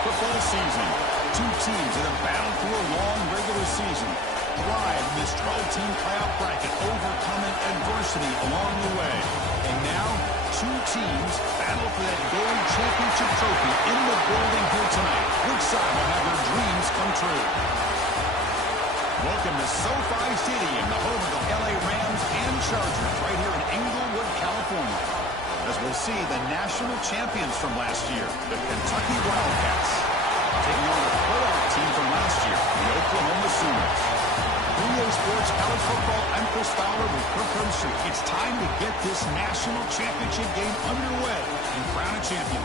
football season. Two teams that have battled through a long regular season, thrive in this 12-team playoff bracket, overcoming adversity along the way. And now, two teams battle for that gold championship trophy in the building here tonight. Which side will have their dreams come true? Welcome to SoFi Stadium, the home of the LA Rams and Chargers, right here in Inglewood, California. As we'll see the national champions from last year, the Kentucky Wildcats, taking on the playoff team from last year, the Oklahoma Sooners. 3A Sports College Football, I'm Chris Fowler with Kirk Herbstreit. It's time to get this national championship game underway and crown a champion.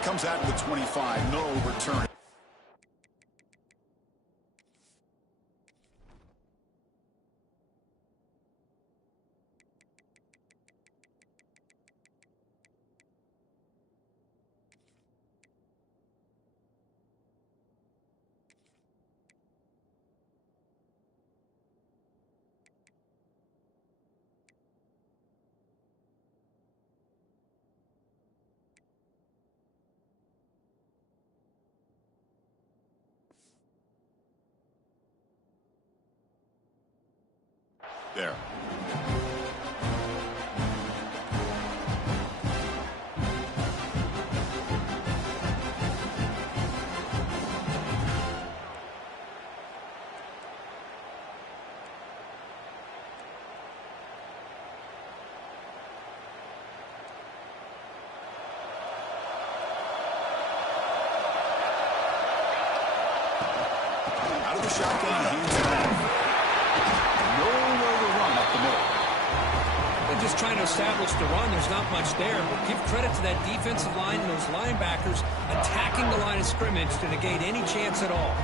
Comes out to the 25, no overturn. There. Out of the shotgun, hands it off. They're just trying to establish the run. There's not much there. But give credit to that defensive line and those linebackers attacking the line of scrimmage to negate any chance at all.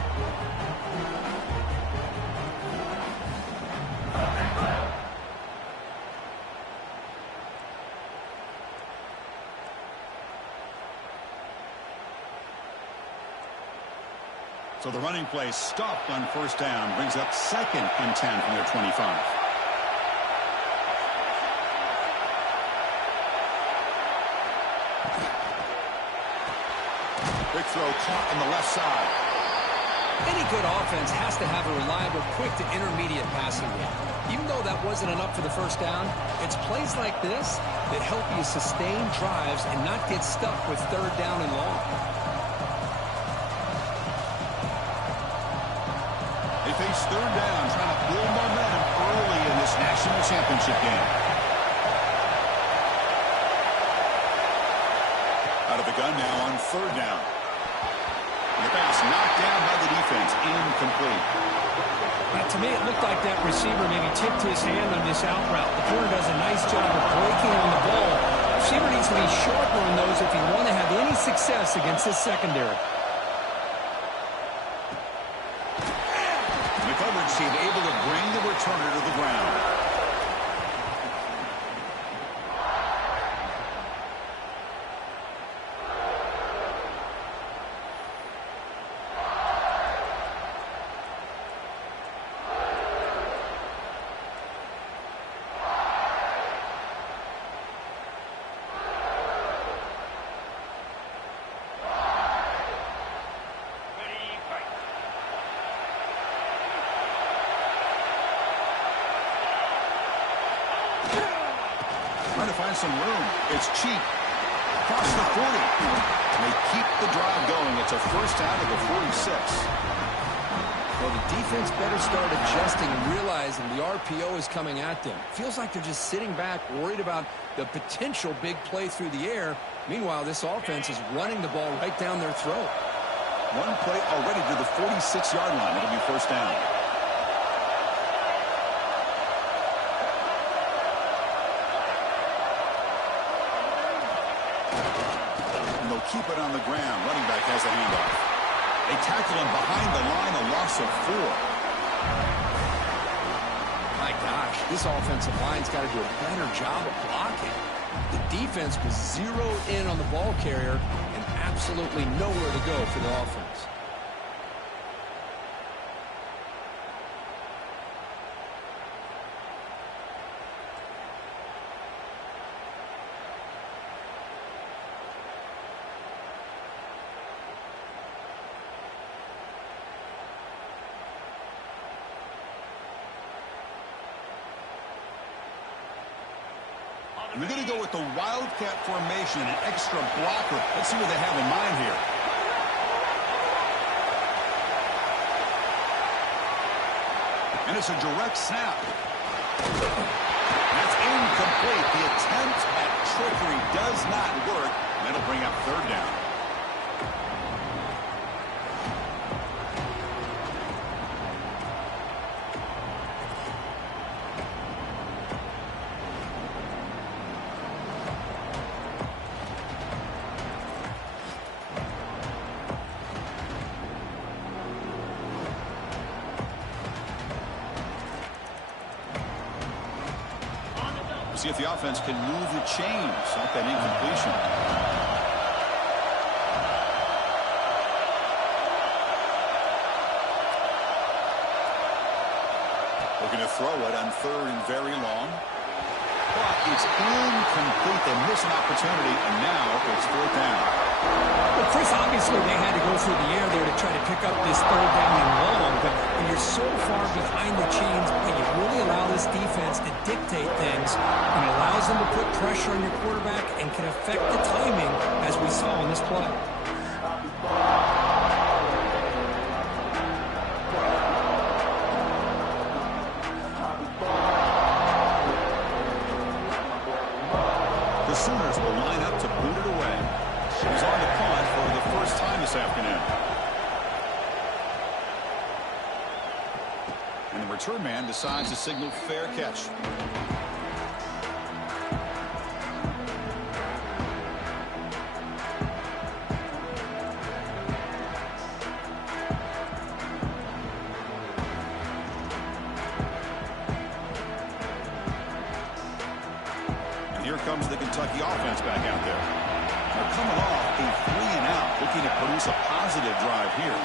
So the running play stopped on first down, brings up 2nd and 10 from their 25. Quick throw caught on the left side. Any good offense has to have a reliable, quick to intermediate passing game. Even though that wasn't enough for the first down, it's plays like this that help you sustain drives and not get stuck with 3rd down and long. They face 3rd down, trying to build momentum early in this national championship game. Out of the gun now on 3rd down. The pass knocked down by the defense, incomplete. To me, it looked like that receiver maybe tipped his hand on this out route. The corner does a nice job of breaking on the ball. The receiver needs to be sharper on those if you want to have any success against this secondary. The coverage team able to bring the returner to the ground. Trying to find some room. It's cheap. Across the 40. They keep the drive going. It's a first out of the 46. Well, the defense better start adjusting and realizing the RPO is coming at them. Feels like they're just sitting back, worried about the potential big play through the air. Meanwhile, this offense is running the ball right down their throat. One play already to the 46-yard line. It'll be first down. keep it on the ground. Running back has a handoff. They tackle him behind the line, a loss of 4. My gosh, this offensive line's got to do a better job of blocking. The defense was zeroed in on the ball carrier and absolutely nowhere to go for the offense. We're going to go with the Wildcat formation, an extra blocker. Let's see what they have in mind here. And it's a direct snap. That's incomplete. The attempt at trickery does not work. That'll bring up 3rd down. See if the offense can move the chains off that incompletion. Looking to throw it on 3rd and very long. But it's incomplete. They miss an opportunity, and now it's 4th down. Well, Chris, obviously they had to go through the air there to try to pick up this 3rd down and long, but when you're so far behind the chains, you really allow this defense to dictate things, and it allows them to put pressure on your quarterback and can affect the timing, as we saw on this play. The Sooners will line up to boot it away. He's on the punt for the first time this afternoon. And the return man decides to signal fair catch. And here comes the Kentucky offense back out there. They're coming off a 3-and-out, looking to produce a positive drive here.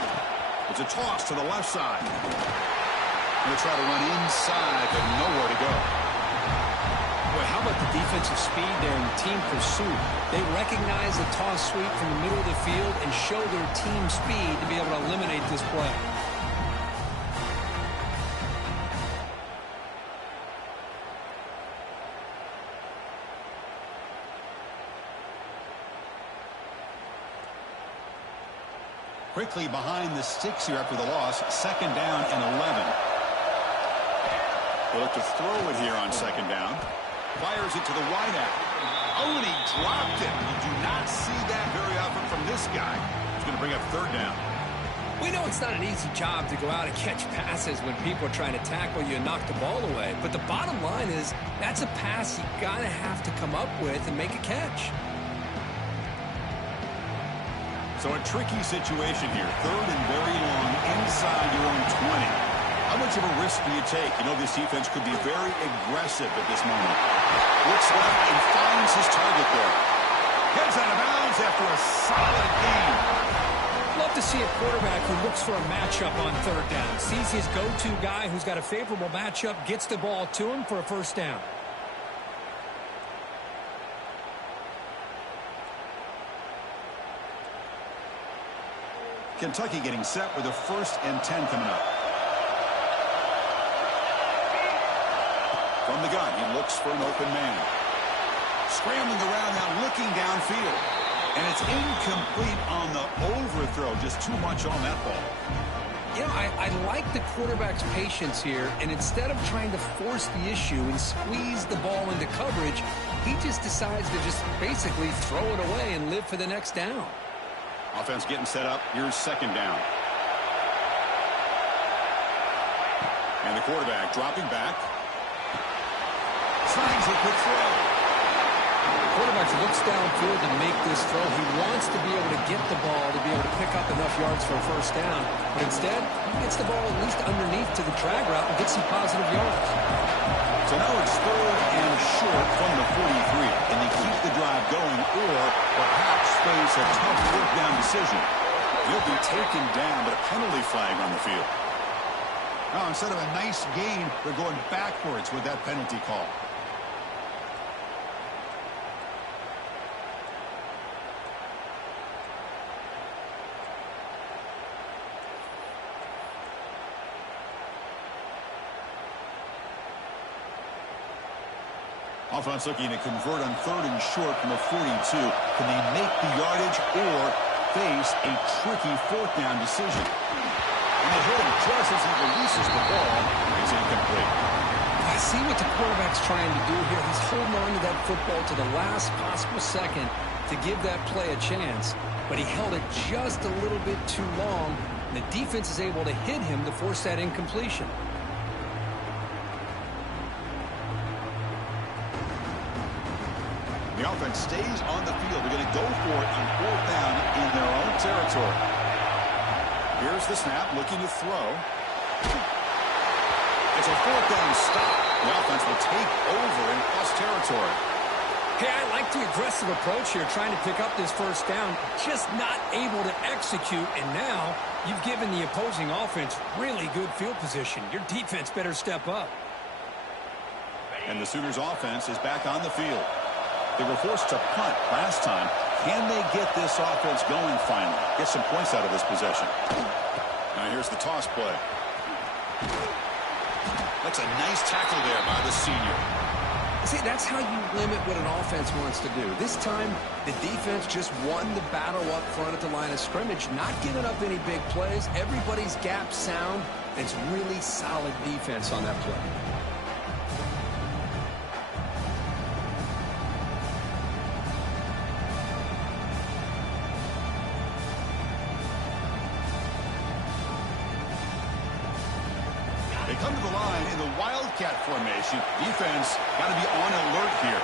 It's a toss to the left side. Going to try to run inside, but nowhere to go. Boy, how about the defensive speed there in the team pursuit? They recognize the toss sweep from the middle of the field and show their team speed to be able to eliminate this play. Quickly behind the sticks here after the loss. 2nd down and 11. They'll look to throw it here on 2nd down. Fires it to the wideout. Oh, and he dropped it. You do not see that very often from this guy. It's going to bring up 3rd down. We know it's not an easy job to go out and catch passes when people are trying to tackle you and knock the ball away. But the bottom line is that's a pass you got to have to come up with and make a catch. So a tricky situation here. 3rd and very long inside your own 20. How much of a risk do you take? You know this defense could be very aggressive at this moment. Looks left and finds his target there. Heads out of bounds after a solid game. Love to see a quarterback who looks for a matchup on 3rd down. Sees his go-to guy who's got a favorable matchup, gets the ball to him for a 1st down. Kentucky getting set with a 1st and 10 coming up. From the gun, he looks for an open man. Scrambling around now, looking downfield. And it's incomplete on the overthrow. Just too much on that ball. You know, I like the quarterback's patience here, and instead of trying to force the issue and squeeze the ball into coverage, he just decides to just basically throw it away and live for the next down. Offense getting set up. Here's 2nd down. And the quarterback dropping back. Slides a quick throw. Quarterback looks downfield to make this throw. He wants to be able to get the ball to be able to pick up enough yards for a first down. But instead, he gets the ball at least underneath to the drag route and gets some positive yards. So now it's 3rd and short from the 43. Can they keep the drive going or perhaps face a tough fourth down decision? He'll be taken down, but a penalty flag on the field. Now, instead of a nice gain, they're going backwards with that penalty call. Offense looking to convert on 3rd and short from the 42. Can they make the yardage or face a tricky fourth down decision? And they hit him just as he releases the ball. It's incomplete. I see what the quarterback's trying to do here. He's holding on to that football to the last possible second to give that play a chance. But he held it just a little bit too long. And the defense is able to hit him to force that incompletion. The offense stays on the field. They're going to go for it on 4th down in their own territory. Here's the snap, looking to throw. It's a 4th down stop. The offense will take over in plus territory. Hey, I like the aggressive approach here, trying to pick up this first down, just not able to execute, and now you've given the opposing offense really good field position. Your defense better step up. And the Sooners offense is back on the field. They were forced to punt last time. Can they get this offense going finally? Get some points out of this possession. Now here's the toss play. That's a nice tackle there by the senior. See, that's how you limit what an offense wants to do. This time, the defense just won the battle up front at the line of scrimmage, not giving up any big plays. Everybody's gap sound. It's really solid defense on that play. They come to the line in the Wildcat formation. Defense got to be on alert here.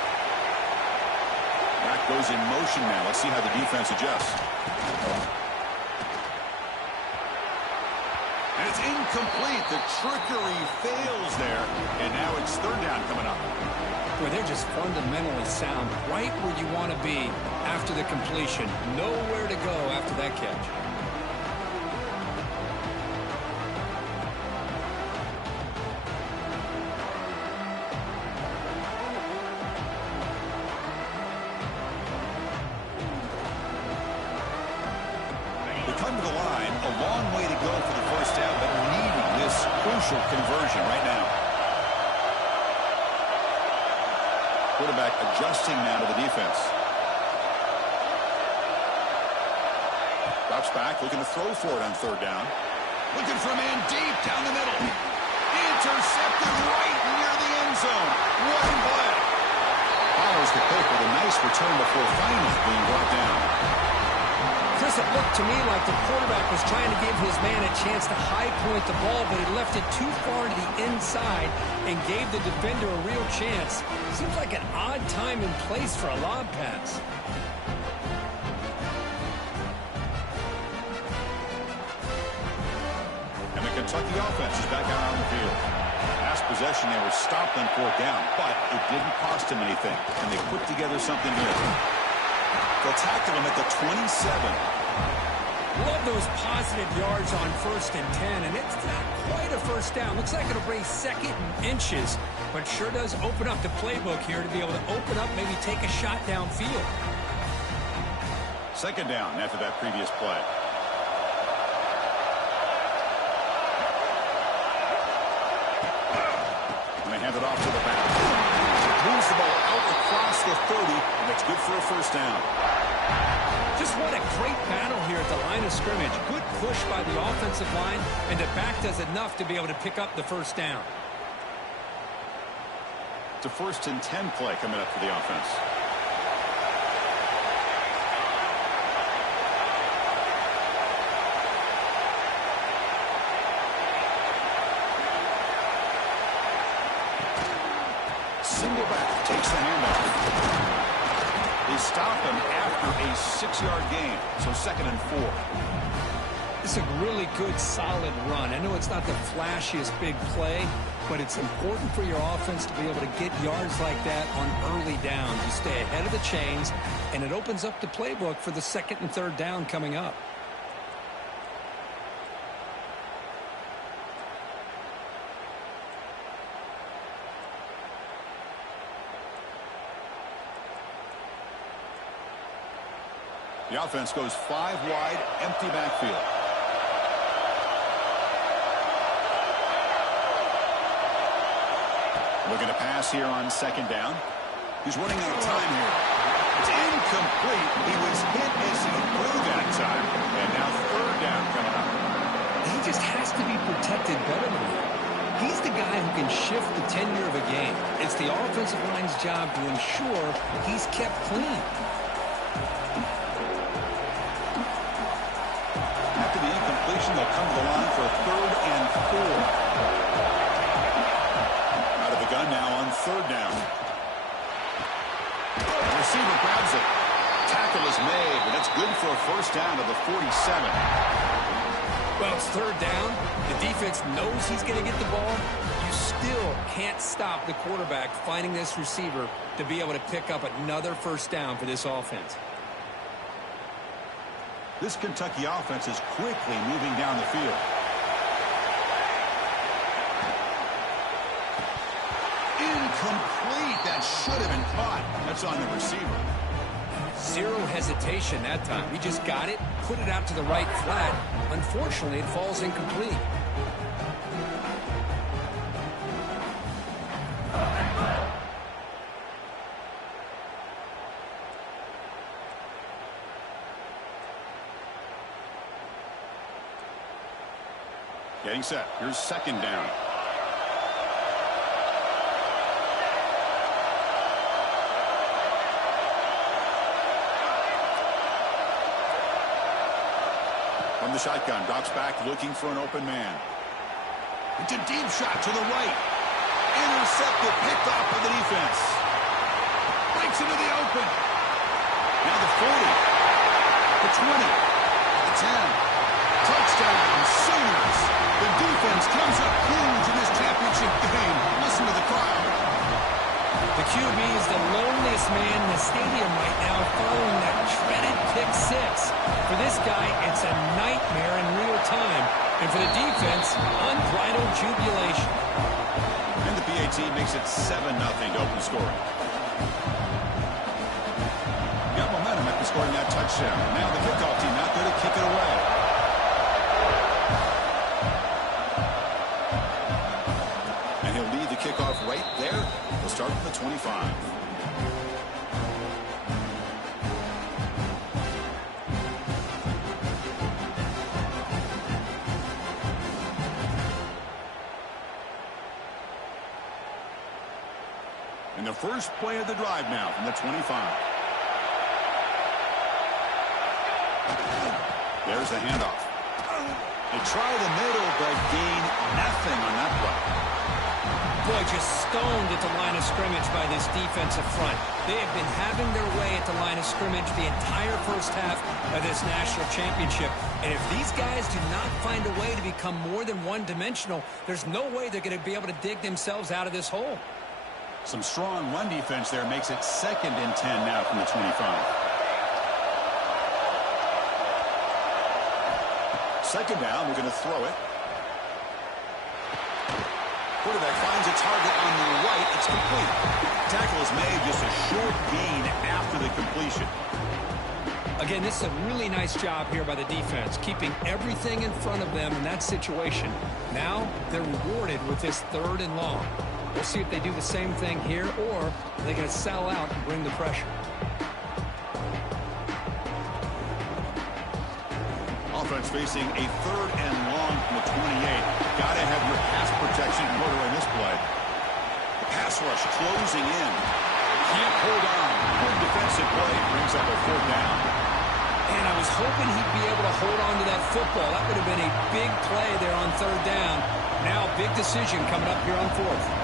Back goes in motion now. Let's see how the defense adjusts. And it's incomplete. The trickery fails there. And now it's 3rd down coming up. Boy, they're just fundamentally sound, right where you want to be after the completion. Nowhere to go after that catch. Come to the line, a long way to go for the first down, but needing this crucial conversion right now. Quarterback adjusting now to the defense. Drops back, looking to throw for it on 3rd down. Looking for a man deep down the middle. Intercepted right near the end zone. What a play. Follows the pick with a nice return before finally being brought down. Chris, it looked to me like the quarterback was trying to give his man a chance to high point the ball, but he left it too far to the inside and gave the defender a real chance. Seems like an odd time and place for a lob pass. And the Kentucky offense is back out on the field. Last possession, they were stopped on 4th down, but it didn't cost them anything, and they put together something here. They'll tackle him at the 27. Love those positive yards on 1st and 10, and it's not quite a first down. Looks like it'll bring 2nd and inches, but sure does open up the playbook here to be able to open up, maybe take a shot downfield. 2nd down after that previous play. And they hand it off to the back. Moves the ball out across the 30, and it's good for a first down. Just what a great battle here at the line of scrimmage. Good push by the offensive line, and the back does enough to be able to pick up the first down. It's a 1st and 10 play coming up for the offense. Single back takes the handoff. They stop him after a 6-yard gain, so 2nd and 4. It's a really good, solid run. I know it's not the flashiest big play, but it's important for your offense to be able to get yards like that on early downs. You stay ahead of the chains, and it opens up the playbook for the 2nd and 3rd down coming up. The offense goes 5 wide, empty backfield. Looking to pass here on 2nd down. He's running out of time here. It's incomplete. He was hit as he threw that time. And now 3rd down coming up. He just has to be protected better than that. He's the guy who can shift the tenure of a game. It's the offensive line's job to ensure he's kept clean. After the incompletion, they'll come to the line for a 3rd and 4. Out of the gun now on 3rd down. The receiver grabs it. Tackle is made, but that's good for a 1st down to the 47. Well, it's 3rd down. The defense knows he's going to get the ball. You still can't stop the quarterback finding this receiver to be able to pick up another 1st down for this offense. This Kentucky offense is quickly moving down the field. Incomplete. That should have been caught. That's on the receiver. Zero hesitation that time. He just got it, put it out to the right flat. Unfortunately, it falls incomplete. Getting set. Here's 2nd down. From the shotgun, drops back looking for an open man. It's a deep shot to the right. Intercepted, picked off by the defense. Breaks into the open. Now the 40. The 20. The 10. Touchdown, Sooners. The defense comes up huge in this championship game. Listen to the crowd. The QB is the loneliest man in the stadium right now following that dreaded pick 6. For this guy, it's a nightmare in real time. And for the defense, unbridled jubilation. And the PAT makes it 7-0 to open scoring. Got momentum after scoring that touchdown. Now the kickoff team out there to kick it away. And he'll lead the kickoff right there. He'll start from the 25. And the first play of the drive now from the 25. There's the handoff. They try the middle, but gain nothing on that play. Boy, just stoned at the line of scrimmage by this defensive front. They have been having their way at the line of scrimmage the entire 1st half of this national championship. And if these guys do not find a way to become more than one-dimensional, there's no way they're going to be able to dig themselves out of this hole. Some strong run defense there makes it 2nd and 10 now from the 25. 2nd down, we're going to throw it. Quarterback finds a target on the right. It's complete. Tackle is made, just a short gain after the completion. Again, this is a really nice job here by the defense, keeping everything in front of them in that situation. Now they're rewarded with this 3rd and long. We'll see if they do the same thing here, or they're going to sell out and bring the pressure. Offense facing a 3rd and long from the 28. Got to have your pass protection in order in this play. The pass rush closing in. Can't hold on. Good defensive play brings up a 4th down. And I was hoping he'd be able to hold on to that football. That would have been a big play there on 3rd down. Now big decision coming up here on 4th.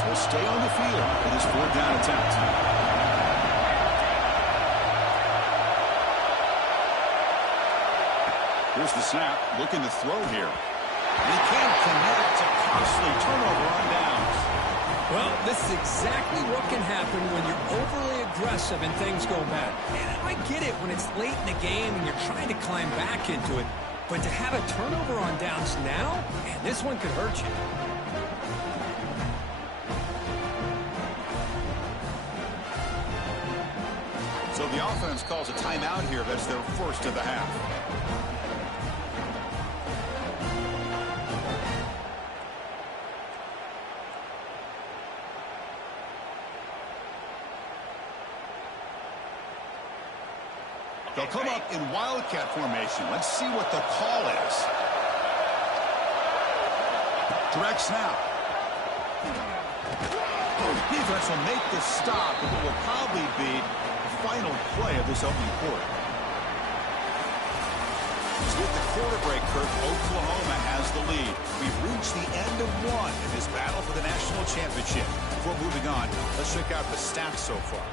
defense will stay on the field for this fourth down attempt. Here's the snap, looking to throw here. And he can't connect. A costly turnover on downs. Well, this is exactly what can happen when you're overly aggressive and things go bad. And I get it when it's late in the game and you're trying to climb back into it. But to have a turnover on downs now, man, this one could hurt you. So the offense calls a timeout here. That's their first of the half. They'll come up in wildcat formation. Let's see what the call is. Direct snap. Defense will make the stop, but it will probably be the final play of this opening quarter. So with the quarter break, Kirk, Oklahoma has the lead. We've reached the end of one in this battle for the national championship. Before moving on, let's check out the stats so far.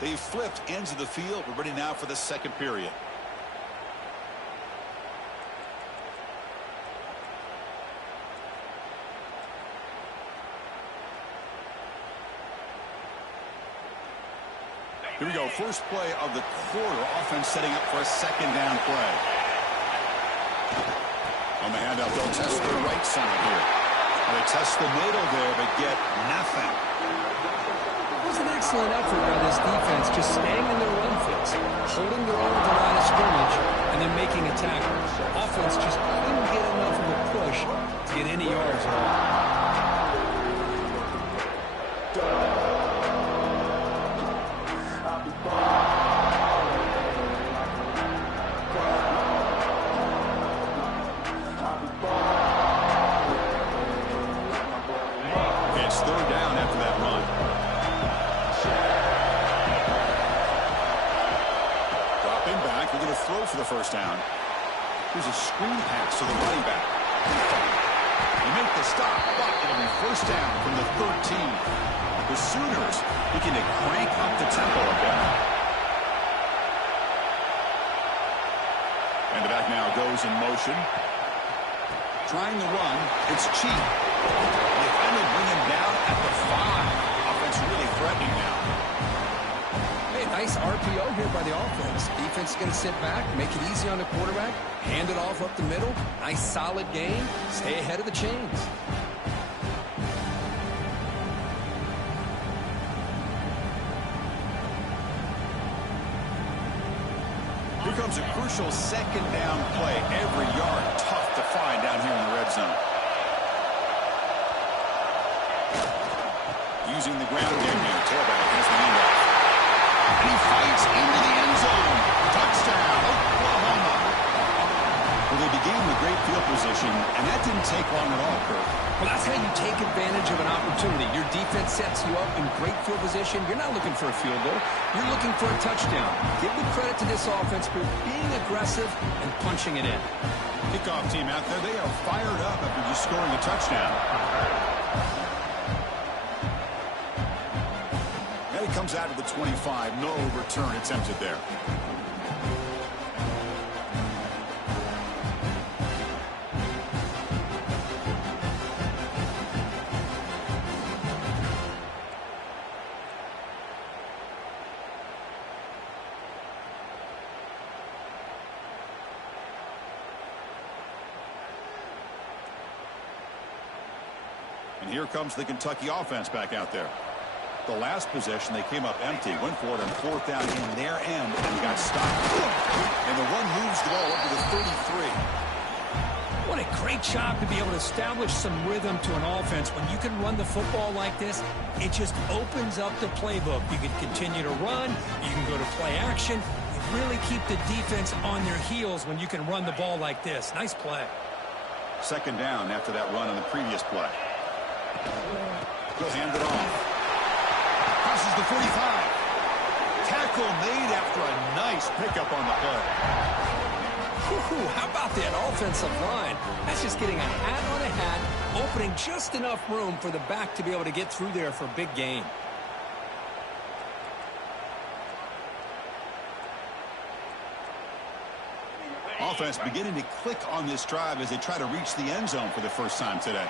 They've flipped ends of the field. We're ready now for the second period. Here we go. First play of the quarter. Offense setting up for a second down play. On the handout, they'll test the right side here. They test the middle there, but get nothing. It was an excellent effort by this defense, just staying in their run fits, holding their own at the line of scrimmage, and then making a tackle. Offense just couldn't get enough of a push to get any yards at all. It's third down after that run. Dropping back, we're going to throw for the first down. Here's a screen pass to the running back. They make the stop, but it'll be first down from the 13. The Sooners begin to crank up the tempo a bit. And the back now goes in motion. Trying the run, it's cheap. They finally bring him down at the 5. Offense really threatening now. Hey, nice RPO here by the offense. Defense is going to sit back, make it easy on the quarterback, hand it off up the middle. Nice solid game. Stay ahead of the chains. Here comes a crucial second down play. Every yard tough to find down here in the red zone. Using the ground game here. Tailback has the handoff. And he fights into the end zone. Touchdown, Oklahoma. Well, they began with great field position, and that didn't take long at all, Kirk. Well, that's how you take advantage of an opportunity. Your defense sets you up in great field position. You're not looking for a field goal. You're looking for a touchdown. Give the credit to this offense for being aggressive and punching it in. Kickoff team out there, they are fired up after just scoring a touchdown. And he comes out of the 25. No return attempted there. And here comes the Kentucky offense back out there. The last possession, they came up empty, went for it on fourth down in their end, and got stopped. And the run moves the ball up to the 33. What a great job to be able to establish some rhythm to an offense. When you can run the football like this, it just opens up the playbook. You can continue to run. You can go to play action. You really keep the defense on their heels when you can run the ball like this. Nice play. Second down after that run on the previous play. He'll hand it off. Crosses the 45. Tackle made after a nice pickup on the play. How about that offensive line? That's just getting a hat on a hat opening just enough room for the back to be able to get through there for a big gain. Offense beginning to click on this drive as they try to reach the end zone for the first time today.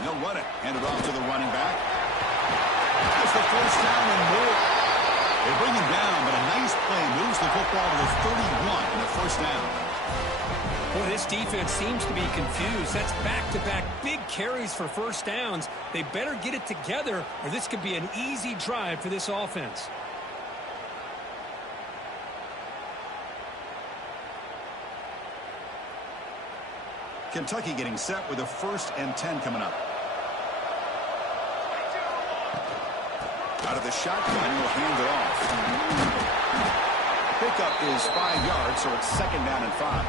They'll run it. Hand it off to the running back. That's the first down and more. They bring him down, but a nice play moves the football to the 31 and a first down. Well, this defense seems to be confused. That's back-to-back big carries for first downs. They better get it together, or this could be an easy drive for this offense. Kentucky getting set with a 1st and 10 coming up. Out of the shotgun, he'll hand it off. Pickup is 5 yards, so it's 2nd down and 5.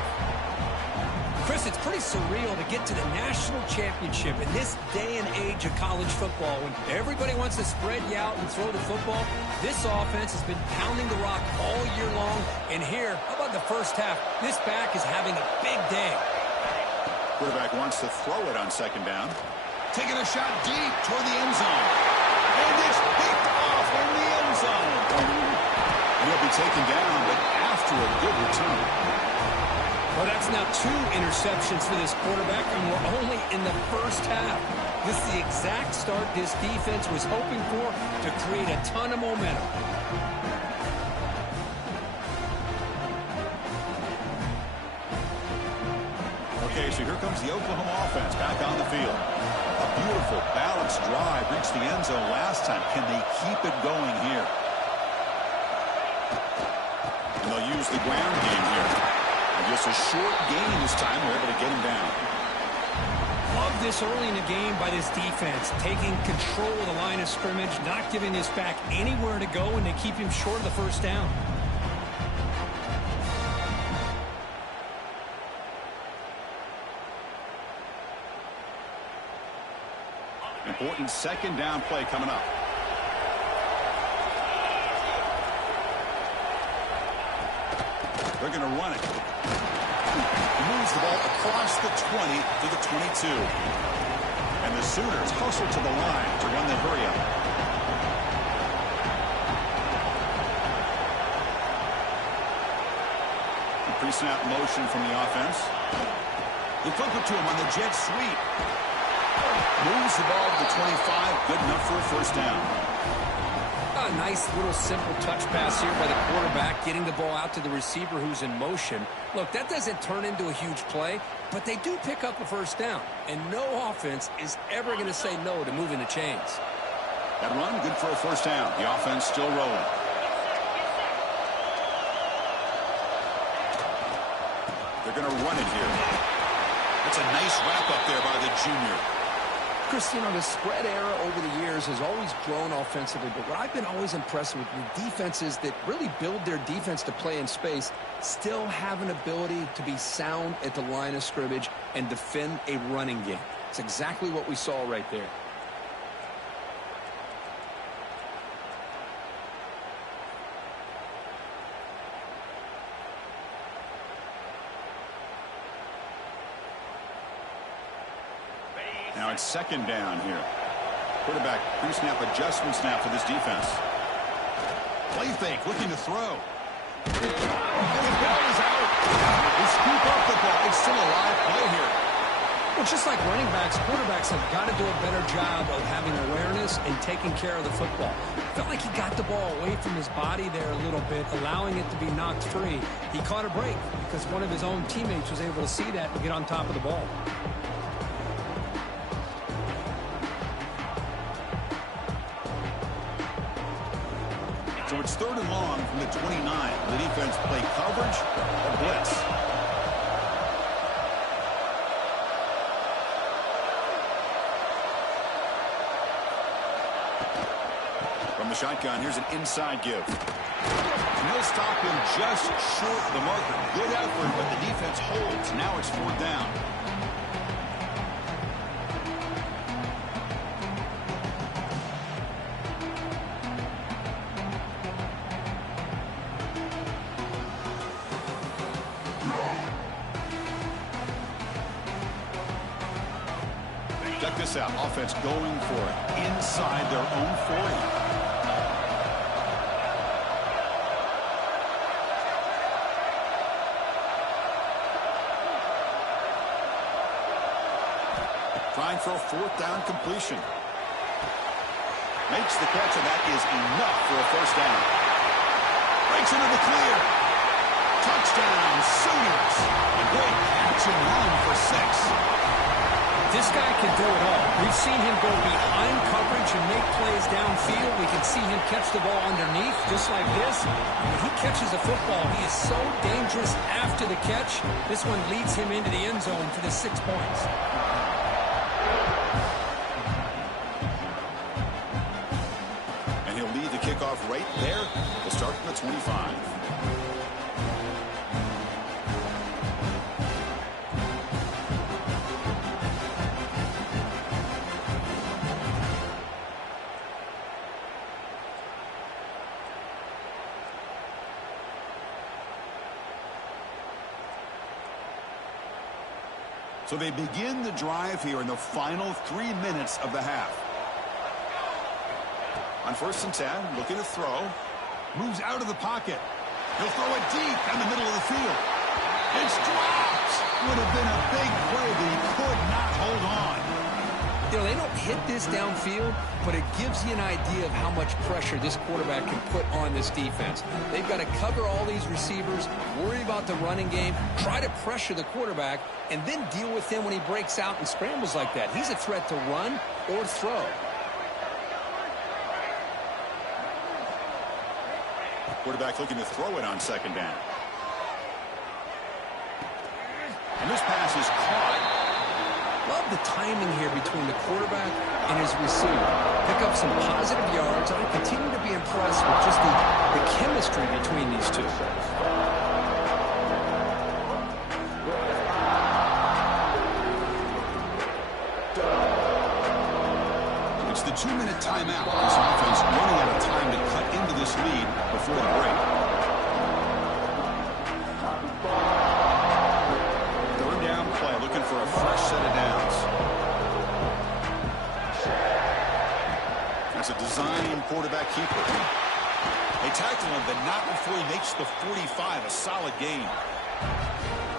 Chris, it's pretty surreal to get to the national championship in this day and age of college football when everybody wants to spread you out and throw the football. This offense has been pounding the rock all year long, and here, how about the first half? This back is having a big day. Quarterback wants to throw it on 2nd down. Taking a shot deep toward the end zone. And it's picked off in the end zone. And he'll be taken down, but after a good return. Well, that's now 2 interceptions for this quarterback, and we're only in the first half. This is the exact start this defense was hoping for to create a ton of momentum. Okay, so here comes the Oklahoma offense back on the field. A beautiful, balanced drive reached the end zone last time. Can they keep it going here? And they'll use the ground game here. And just a short gain this time. They're able to get him down. Love this early in the game by this defense, taking control of the line of scrimmage, not giving this back anywhere to go, and they keep him short of the first down. Important 2nd down play coming up. They're going to run it. He moves the ball across the 20 to the 22. And the Sooners hustle to the line to run the hurry up. Pre-snap motion from the offense. They flip it to him on the jet sweep. Moves the ball to the 25. Good enough for a first down. A nice little simple touch pass here by the quarterback, getting the ball out to the receiver who's in motion. Look, that doesn't turn into a huge play, but they do pick up a first down. And no offense is ever going to say no to moving the chains. That run, good for a first down. The offense still rolling. They're going to run it here. That's a nice wrap up there by the junior. Chris, you know, the spread era over the years has always grown offensively, but what I've been always impressed with defenses that really build their defense to play in space still have an ability to be sound at the line of scrimmage and defend a running game. It's exactly what we saw right there. Now it's 2nd down here. Quarterback pre-snap adjustment snap for this defense. Play fake, looking to throw. And the ball is out. They scoop up the ball. It's still a live play here. Well, just like running backs, quarterbacks have got to do a better job of having awareness and taking care of the football. Felt like he got the ball away from his body there a little bit, allowing it to be knocked free. He caught a break because one of his own teammates was able to see that and get on top of the ball. So it's 3rd and long from the 29. The defense play coverage or blitz. From the shotgun, here's an inside give. And he'll stop him just short of the marker. Good effort, but the defense holds. Now it's 4th down. Check this out. Offense going for it inside their own 40. Trying for a fourth down completion. Makes the catch, and that is enough for a first down. Breaks into the clear. Touchdown, Sooners. A great catch and run for 6. This guy can do it all. We've seen him go behind coverage and make plays downfield. We can see him catch the ball underneath, just like this. When he catches a football, he is so dangerous after the catch. This one leads him into the end zone for the 6 points. And he'll lead the kickoff right there. We'll start from the 25. So they begin the drive here in the final 3 minutes of the half. On 1st and 10, looking to throw. Moves out of the pocket. He'll throw it deep in the middle of the field. It's dropped. Would have been a big play, but he could not hold on. You know, they don't hit this downfield, but it gives you an idea of how much pressure this quarterback can put on this defense. They've got to cover all these receivers, worry about the running game, try to pressure the quarterback, and then deal with him when he breaks out and scrambles like that. He's a threat to run or throw. Quarterback looking to throw it on 2nd down. And this pass is caught. Love the timing here between the quarterback and his receiver. Pick up some positive yards. I continue to be impressed with just the chemistry between these two. It's the 2-minute timeout. This offense running out of time to cut into this lead before the break. Third down play, looking for a fresh set of downs. That's a design quarterback keeper. They tackle him, but not before he makes the 45. A solid gain.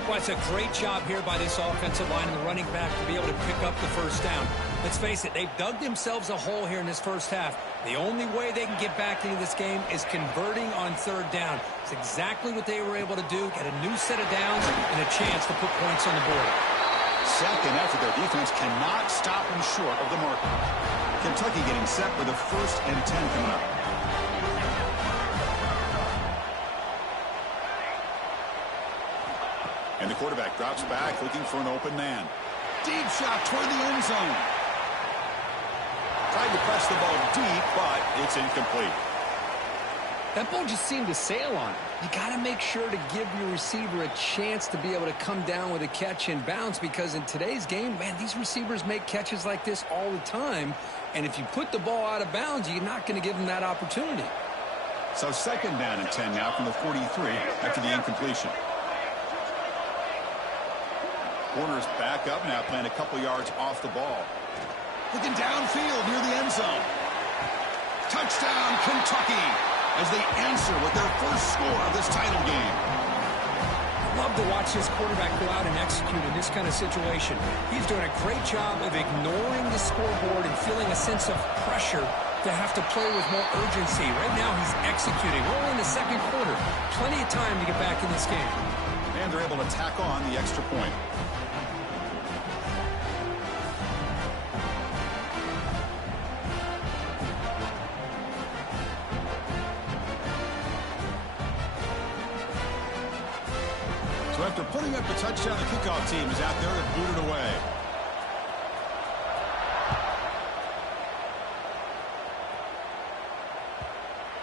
Well, it's a great job here by this offensive line and the running back to be able to pick up the first down. Let's face it, they've dug themselves a hole here in this first half. The only way they can get back into this game is converting on 3rd down. It's exactly what they were able to do, get a new set of downs and a chance to put points on the board. Second effort, their defense cannot stop them short of the marker. Kentucky getting set for the 1st and 10 coming up. And the quarterback drops back, looking for an open man. Deep shot toward the end zone. Tried to press the ball deep, but it's incomplete. That ball just seemed to sail on him. You got to make sure to give your receiver a chance to be able to come down with a catch and bounce, because in today's game, man, these receivers make catches like this all the time. And if you put the ball out of bounds, you're not going to give them that opportunity. So 2nd down and 10 now from the 43 after the incompletion. Corner's back up now, playing a couple yards off the ball. Looking downfield near the end zone. Touchdown, Kentucky, as they answer with their first score of this title game. Love to watch this quarterback go out and execute in this kind of situation. He's doing a great job of ignoring the scoreboard and feeling a sense of pressure to have to play with more urgency. Right now, he's executing. We're only in the 2nd quarter. Plenty of time to get back in this game. And they're able to tack on the extra point. So after putting up a touchdown, the kickoff team is out there to boot it away.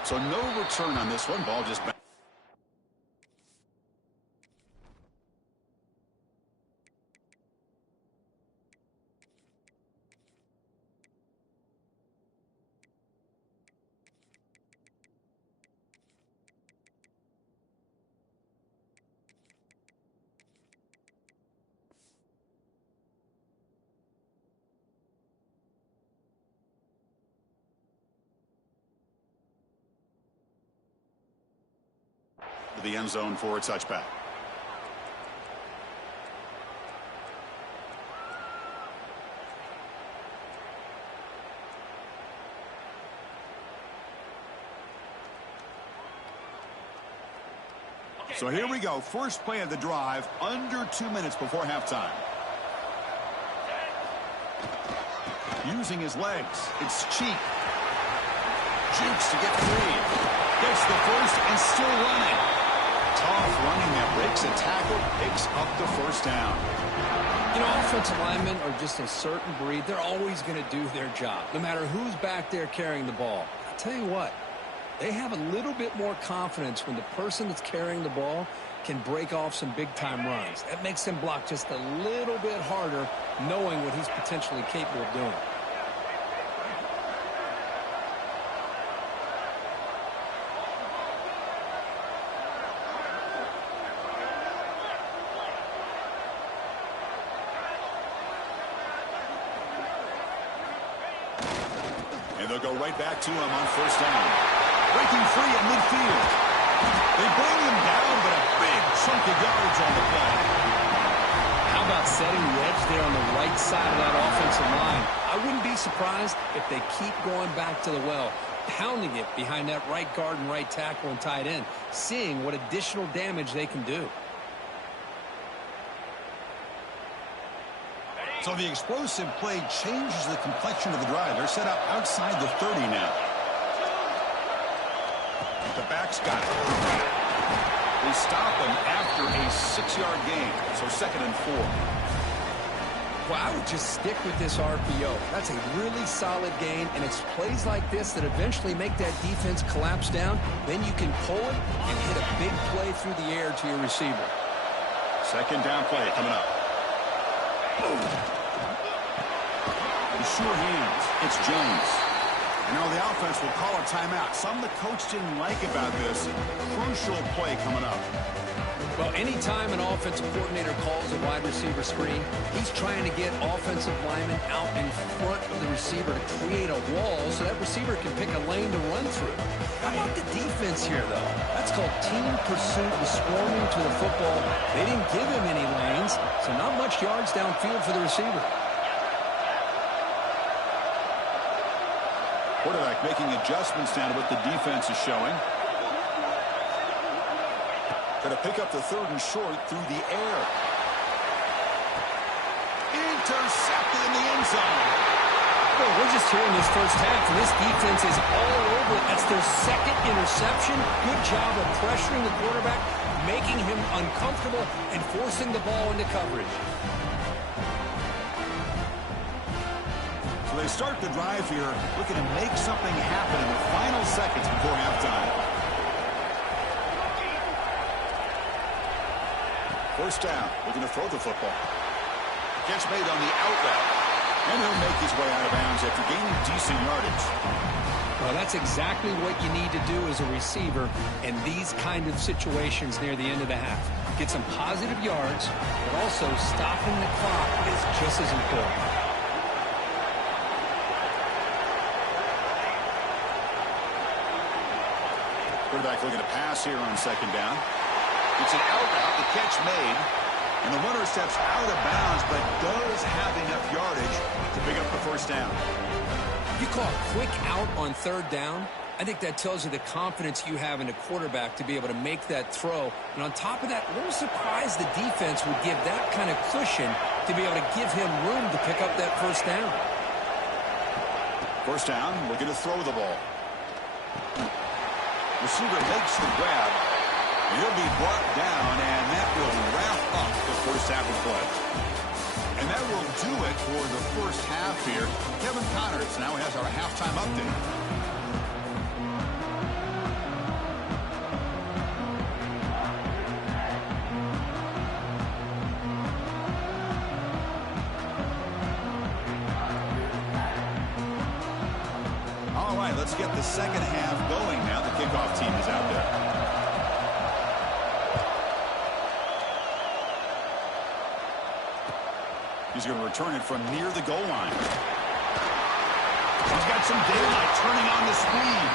So no return on this one. Ball just back. to the end zone for a touchback. So here we go. First play of the drive, under 2 minutes before halftime. Using his legs. It's cheap. Jukes to get free. Gets the first and still running. Tough running that breaks a tackle, picks up the first down. You know, offensive linemen are just a certain breed. They're always going to do their job, no matter who's back there carrying the ball. I'll tell you what. They have a little bit more confidence when the person that's carrying the ball can break off some big-time runs. That makes him block just a little bit harder, knowing what he's potentially capable of doing. And they'll go right back to him on first down. Breaking free at midfield. They bring him down, but a big chunk of yards on the play. How about setting the edge there on the right side of that offensive line? I wouldn't be surprised if they keep going back to the well, pounding it behind that right guard and right tackle and tight end, seeing what additional damage they can do. So the explosive play changes the complexion of the drive. They're set up outside the 30 now. The back's got it. They stop him after a 6-yard gain. So 2nd and 4. Well, I would just stick with this RPO. That's a really solid gain, and it's plays like this that eventually make that defense collapse down. Then you can pull it and hit a big play through the air to your receiver. 2nd down play coming up. Boom. The sure hands. It's Jones. You know, the offense will call a timeout. Some the coach didn't like about this. Crucial play coming up. Well, anytime an offensive coordinator calls a wide receiver screen, he's trying to get offensive linemen out in front of the receiver to create a wall so that receiver can pick a lane to run through. How about the defense here, though? That's called team pursuit and swarming to the football. They didn't give him any lanes, so not much yards downfield for the receiver. Quarterback making adjustments down to what the defense is showing. Going to pick up the 3rd and short through the air. Intercepted in the end zone. Well, we're just here in this first half, and this defense is all over it. That's their 2nd interception. Good job of pressuring the quarterback, making him uncomfortable, and forcing the ball into coverage. So they start the drive here, looking to make something happen in the final seconds before halftime. First down, looking to throw the football. Catch made on the out route. And he'll make his way out of bounds after gaining decent yardage. Well, that's exactly what you need to do as a receiver in these kind of situations near the end of the half. Get some positive yards, but also stopping the clock is just as important. Quarterback looking to pass here on 2nd down. It's an out route, the catch made. And the runner steps out of bounds, but does have enough yardage to pick up the first down. If you call a quick out on 3rd down, I think that tells you the confidence you have in a quarterback to be able to make that throw. And on top of that, a little surprised the defense would give that kind of cushion to be able to give him room to pick up that first down. First down, looking to throw the ball. Receiver makes the grab. He'll be brought down, and that will wrap up the first half of play. And that will do it for the first half here. Kevin Connors now has our halftime update. All right, let's get the second half going now. The kickoff team is out there. He's going to return it from near the goal line. He's got some daylight turning on the speed.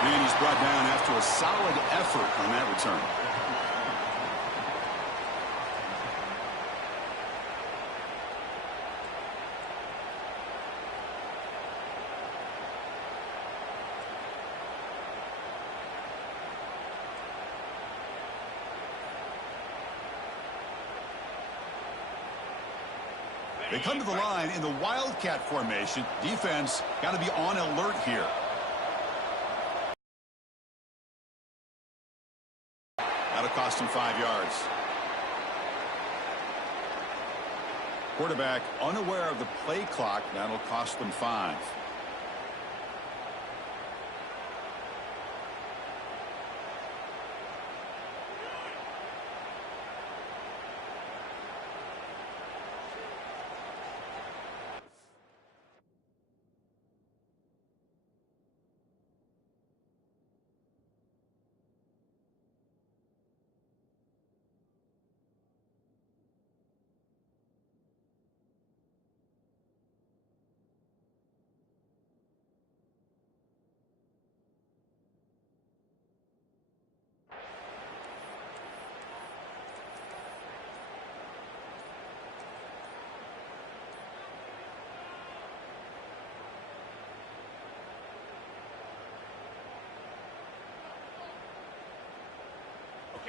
And he's brought down after a solid effort on that return. They come to the line in the Wildcat formation. Defense got to be on alert here. That'll cost him 5 yards. Quarterback unaware of the play clock. That'll cost them 5.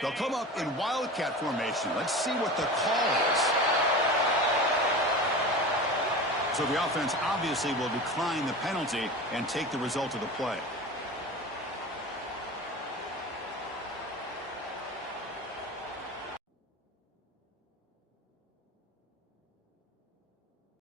They'll come up in Wildcat formation. Let's see what the call is. So the offense obviously will decline the penalty and take the result of the play.